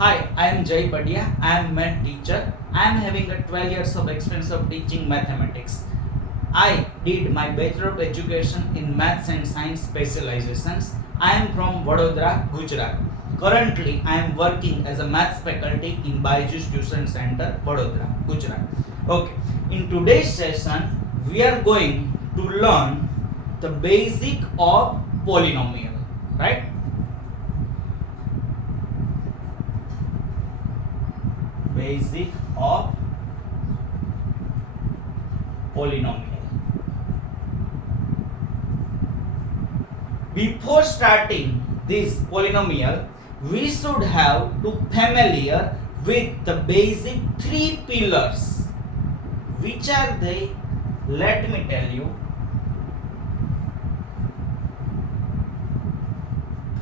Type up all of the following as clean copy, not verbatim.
Hi, I am Jay Padia. I am math teacher. I am having a 12 years of experience of teaching mathematics. I did my Bachelor of Education in Maths and Science specializations. I am from Vadodara, Gujarat. Currently, I am working as a maths faculty in Byju's Tuition Center, Vadodara, Gujarat. Okay, in today's session, we are going to learn the basic of polynomial, right? Basic of polynomial. Before starting this polynomial, we should have to familiar with the basic three pillars. Which are they? Let me tell you.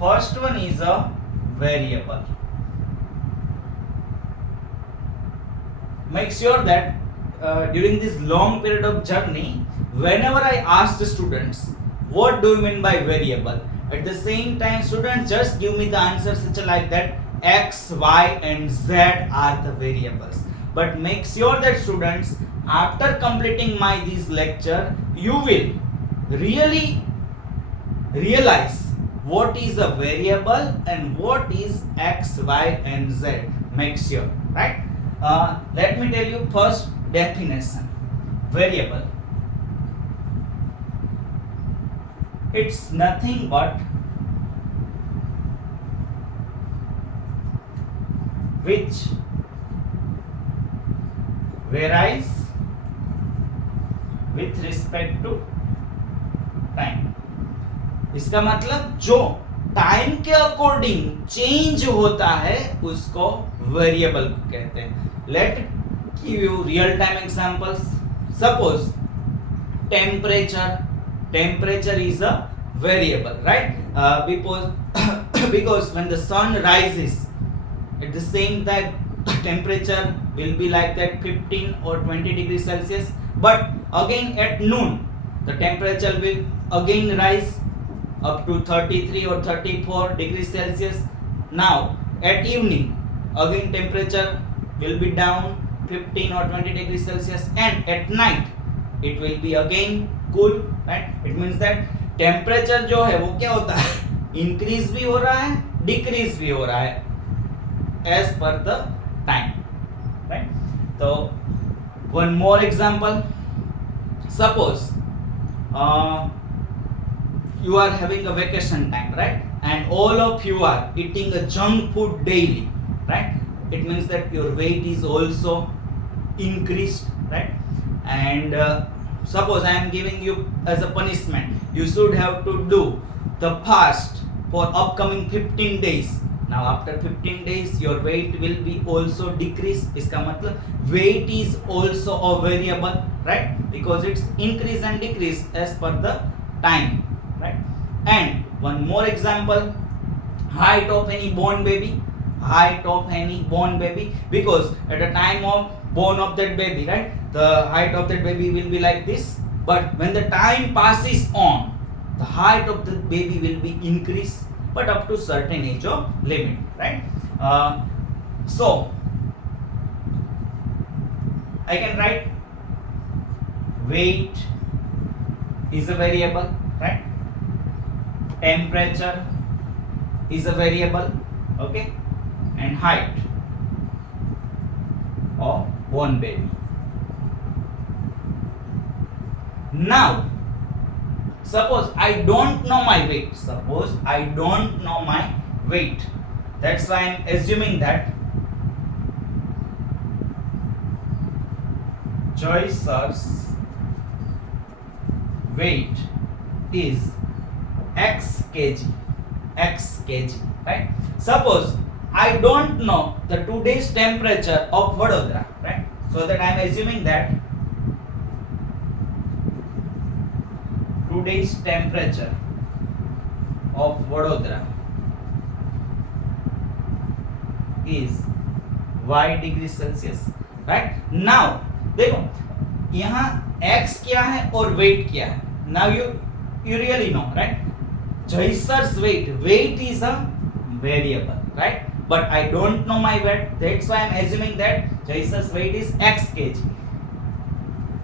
First one is a variable. Make sure that during this long period of journey, whenever I ask the students, what do you mean by variable? At the same time, students just give me the answer such like that x, y and z are the variables. But make sure that students, after completing my this lecture, you will really realize what is a variable and what is x, y and z. Make sure, right? Let me tell you first definition. Variable, it's nothing but which varies with respect to time. इसका मतलब जो time के according change होता है उसको variable कहते हैं. Let give you real time examples. Suppose temperature is a variable, right? Because when the sun rises, at the same time temperature will be like that 15 or 20 degrees Celsius, but again at noon the temperature will again rise up to 33 or 34 degrees Celsius. Now at evening again temperature will be down 15 or 20 degrees Celsius, and at night it will be again cool, right? It means that temperature जो है वो क्या होता है, increase भी हो रहा है, decrease भी हो रहा है as per the time, right? So one more example. Suppose you are having a vacation time, right? And all of you are eating a junk food daily, right? It means that your weight is also increased, right? And suppose I am giving you as a punishment, you should have to do the fast for upcoming 15 days. Now after 15 days your weight will be also decrease. इसका मतलब weight is also a variable, right? Because it's increase and decrease as per the time, right? And one more example, height of any born baby. Height of any born baby, because at the time of born of that baby, right, the height of that baby will be like this, but when the time passes on, the height of the baby will be increased, but up to certain age of limit, right? So I can write weight is a variable, right? Temperature is a variable, okay? And height of born baby. Now suppose I don't know my weight. That's why I am assuming that Joy sir's weight is x kg, right? Suppose I don't know the today's temperature of Vadodara, right? So that I am assuming that today's temperature of Vadodara is y degree Celsius, right? Now देखो यहाँ x क्या है और weight क्या है. Now you really know, right? Joycer's weight is a variable, right? but I don't know my weight. That's why I'm assuming that Jaisar's weight is x kg.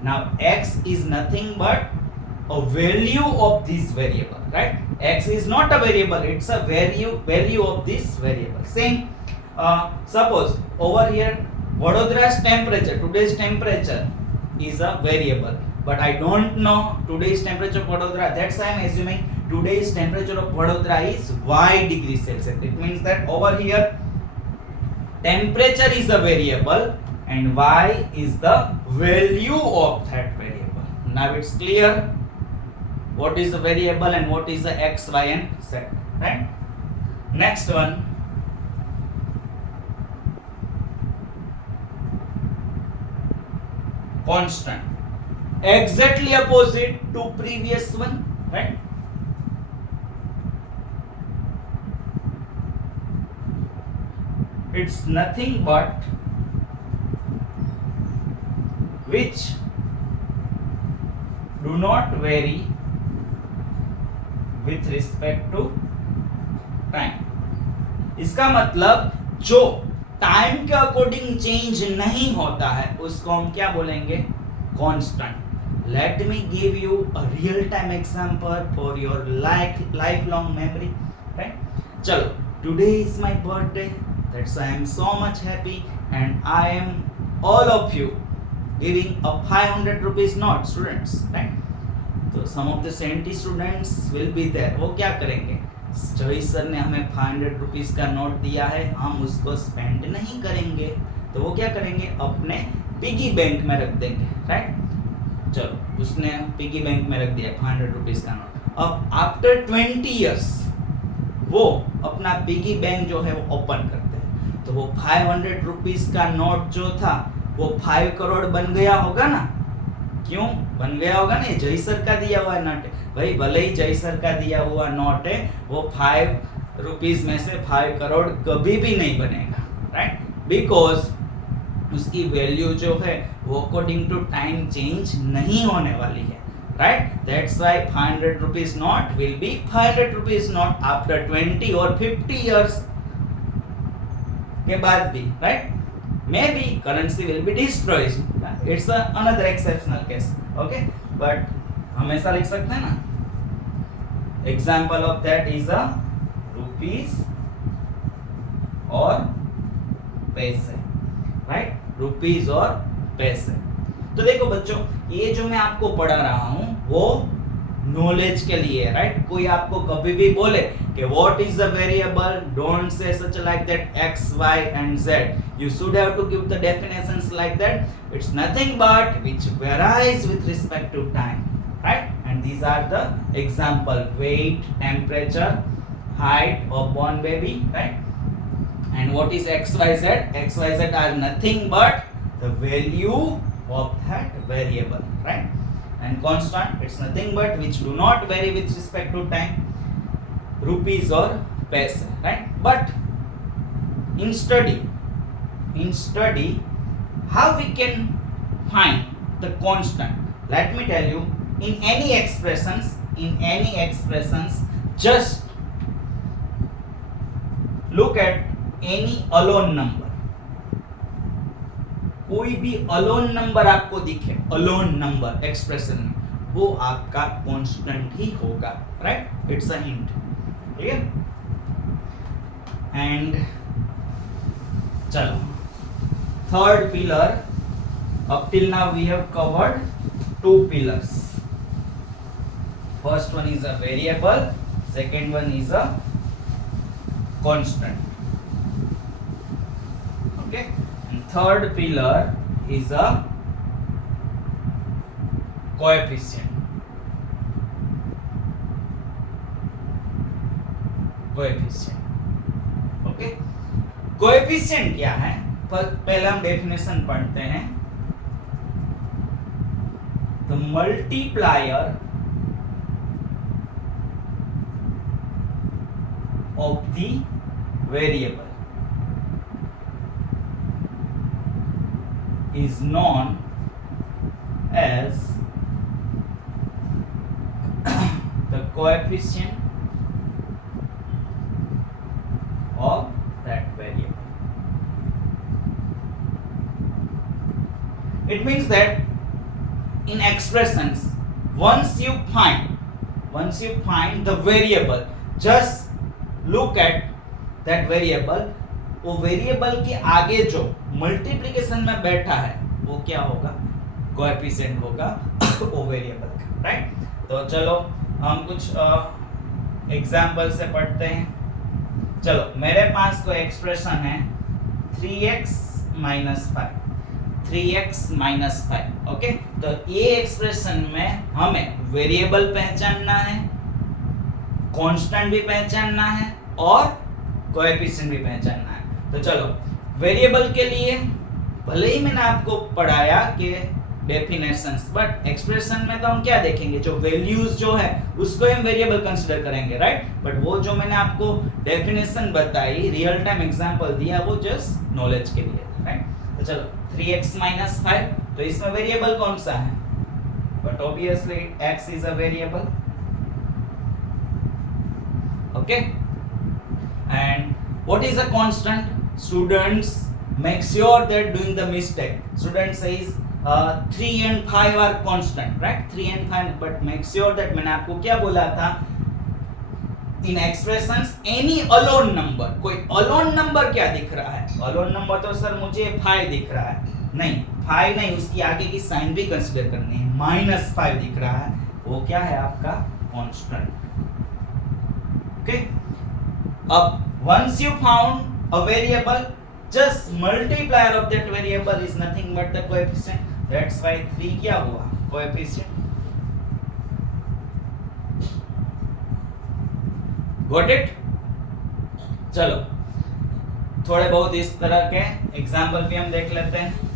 Now x is nothing but a value of this variable, right? X is not a variable, it's a value of this variable. Same, suppose over here Vadodara's temperature, today's temperature is a variable, but I don't know today's temperature of Vadodara. That's why I'm assuming today's temperature of Vadodara is y degrees Celsius. It means that over here temperature is the variable and y is the value of that variable. Now it's clear what is the variable and what is the x, y and z, right? Next one, constant, exactly opposite to previous one, right? It's nothing but which do not vary with respect to time. इसका मतलब जो time के according change नहीं होता है उसको हम क्या बोलेंगे? Constant. Let me give you a real time example for your life long memory, right? चलो, today is my birthday, that's I am so much happy and I am all of you giving a 500 rupees note, students, right? तो some of the 70 students will be there. वो क्या करेंगे? Joyce sir ने हमें 500 rupees का note दिया है, हम उसको स्पेंड नहीं करेंगे, तो वो क्या करेंगे? अपने पिगी बैंक में रख देंगे, राइट? चलो, उसने पिगी बैंक में रख दिया 500 रुपीस का नोट. अब आफ्टर 20 इयर्स वो अपना पिगी बैंक जो है वो ओपन करते हैं, तो वो 500 रुपीस का नोट जो था वो 5 करोड़ बन गया होगा ना? क्यों बन गया होगा ना? जय सर का दिया हुआ नोट है भाई, भले ही जय सर का दिया हुआ नोट है, वो 5 रुपीस में से 5 करोड़ कभी भी नहीं बनेगा, राइट? बिकॉज उसकी वैल्यू जो है वो अकॉर्डिंग टू टाइम चेंज नहीं होने वाली है, right? That's why 500 rupees note will be 500 rupees note after 20 और 50 इयर्स के बाद भी, right? Maybe currency will be destroyed. It's another exceptional case, okay? But हमेशा लिख सकते हैं ना? Example of that is a rupees और पैसे, right? Rupees और पैसे. तो देखो बच्चों, ये जो मैं आपको पढ़ा रहा हूँ वो नॉलेज के लिए, राइट? कोई आपको कभी भी बोले कि what is the variable, don't say such like that X Y and Z. You should have to give the definitions like that. It's nothing but which varies with respect to time, right? And these are the example: weight, temperature, height of born baby, right? And what is x, y, z? X, y, z are nothing but the value of that variable, right? And constant, it's nothing but which do not vary with respect to time, rupees or paise, right? But in study how we can find the constant? Let me tell you, in any expressions just look at any alone number. कोई भी alone number आपको दिखे, alone number expression में, वो आपका constant ही होगा, right? It's a hint, clear? And चलो, third pillar, up till now we have covered 2 pillars. First one is a variable, second one is a constant, okay? And third pillar is a coefficient. Okay? Coefficient क्या है? पहले हम definition पढ़ते हैं. The multiplier of the variable is known as the coefficient of that variable. It means that in expressions, once you find the variable, just look at that variable. वो variable के आगे जो मल्टीप्लिकेशन में बैठा है वो क्या होगा, कोएफिशिएंट होगा वो वेरिएबल का, राइट। तो चलो हम कुछ एग्जांपल से पढ़ते हैं। चलो मेरे पास कोई एक्सप्रेशन है 3x माइनस 5, ओके। तो ये एक्सप्रेशन में हमें वेरिएबल पहचानना है, कांस्टेंट भी पहचानना है और कोएफिशिएंट भी पहचानना है। तो चलो वेरिएबल के लिए भले ही मैंने आपको पढ़ाया कि डेफिनेशंस, बट एक्सप्रेशन में तो हम क्या देखेंगे, जो वैल्यूज जो है उसको हम वेरिएबल कंसीडर करेंगे, राइट। बट वो जो मैंने आपको डेफिनेशन बताई, रियल टाइम एग्जांपल दिया, वो जस्ट नॉलेज के लिए था, राइट। तो चलो 3x माइनस 5, तो इसमें वेरिएबल कौन सा है, but obviously x is a variable, okay. And what is a constant? Students, make sure that doing the mistake. Student says 3 and 5 are constant, right? 3 and 5, but make sure that मैंने आपको क्या बोला था, in expressions any alone number, कोई alone number क्या दिख रहा है, alone number तो सर मुझे 5 दिख रहा है, नहीं 5 नहीं, उसकी आगे की साइन भी कंसीडर करनी है, -5 दिख रहा है, वो क्या है आपका constant, okay? अब once you found a variable, just multiplier of that variable is nothing but the coefficient. That's why 3 क्या हुआ, coefficient. Got it? चलो थोड़े बहुत इस तरह के एग्जाम्पल भी हम देख लेते हैं।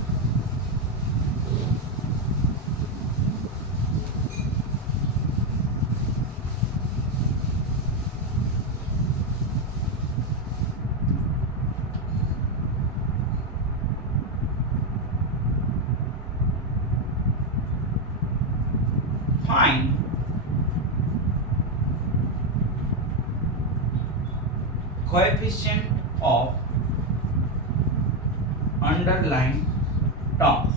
Find coefficient of underlying terms.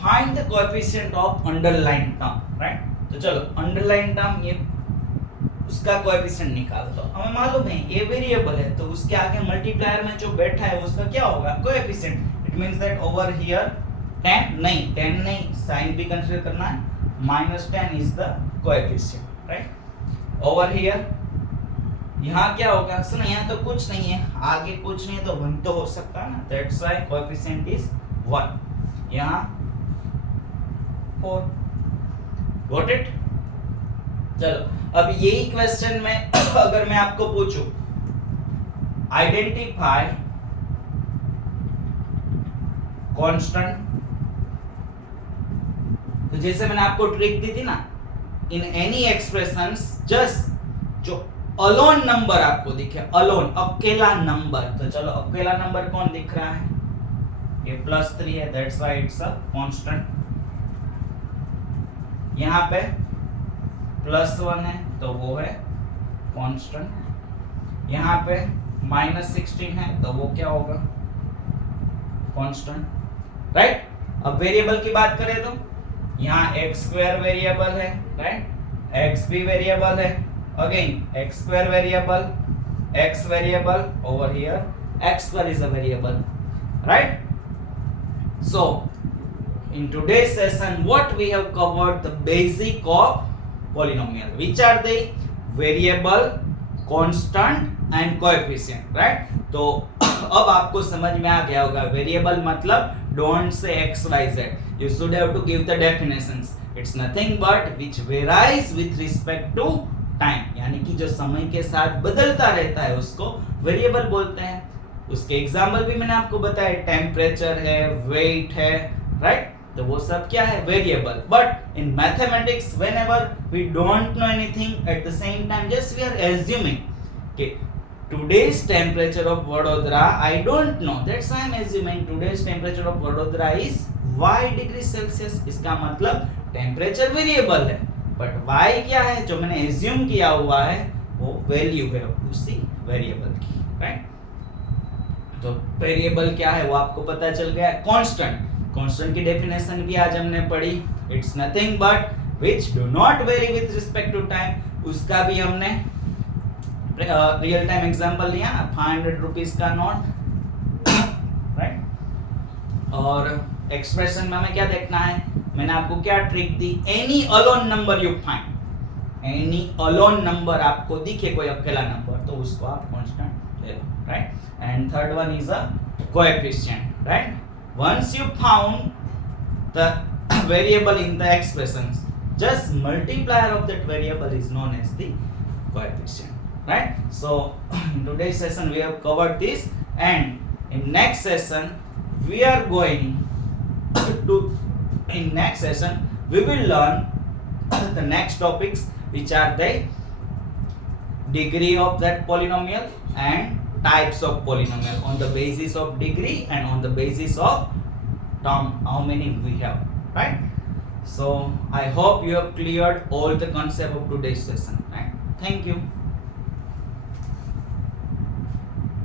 Find the coefficient of underlying term, right? तो चलो underlying term ये उसका coefficient निकाल दो। हमें मालूम है ये वेरिएबल है, तो उसके आगे मल्टीप्लायर में जो बैठा है उसका क्या होगा, coefficient. It means that over here 10 नहीं, साइन भी कंसीडर करना है, -10 is the coefficient, right? Over here यहाँ क्या होगा, सुनो यहाँ तो कुछ नहीं है, आगे कुछ नहीं है तो 1 तो हो सकता है ना, that's why coefficient is 1. यहाँ 4. Got it? चलो अब यही क्वेश्चन में अगर मैं आपको पूछूं आइडेंटिफाई कांस्टेंट, तो जैसे मैंने आपको ट्रिक दी थी ना, इन एनी एक्सप्रेशंस जस्ट जो अलोन नंबर आपको दिखे, अलोन अकेला नंबर, तो चलो अकेला नंबर कौन दिख रहा है, ये +3 है, that's why it's a constant. यहाँ पे +1 है तो वो है कांस्टेंट, यहाँ पे -16 है तो वो क्या होगा, कांस्टेंट, राइट। अब वेरिएबल की बात करें तो यहाँ x² वेरिएबल है, राइट, x भी वेरिएबल है, again x² variable, x variable, over here x² is a variable, right? So in today's session what we have covered the basic of polynomial, which are the variable, constant and coefficient, right? तो अब आपको समझ में आ गया होगा, variable मतलब don't say x y z, you should have to give the definitions. It's nothing but which varies with respect to time, यानी कि जो समय के साथ बदलता रहता है उसको वेरिएबल बोलते हैं। उसके एग्जाम्पल भी मैंने आपको बताया, टेम्परेचर है, वेट है, राइट? तो वो सब क्या है? Variable. But in mathematics whenever we don't know anything, at the same time just we are assuming कि today's temperature of Vadodara I don't know, that's why I am assuming today's temperature of Vadodara is y degree Celsius. इसका मतलब temperature variable है, but y क्या है? जो मैंने assume किया हुआ है वो वैल्यू है उसी वेरिएबल की, राइट? तो वेरिएबल क्या है वो आपको पता चल गया. कांस्टेंट, कांस्टेंट की डेफिनेशन भी आज हमने पढ़ी. It's nothing but which do not vary with respect to time. उसका भी हमने रियल टाइम एग्जांपल लिया ना, 500 रुपीस का नोट, राइट? और एक्सप्रेशन में हमें क्या देखना है? मैंने आपको क्या trick the? Any alone number you find, any alone number आपको दिखे कोई अकेला नंबर, तो उसको आप कांस्टेंट ले लो, right? And third one is a coefficient, right? Once you found the variable in the expressions, just multiplier of that variable is known as the coefficient, right? So in today's session we have covered this, and in next session we are going to we will learn the next topics, which are the degree of that polynomial and types of polynomial on the basis of degree and on the basis of term, how many we have, right? So I hope you have cleared all the concept of today's session, right? Thank you.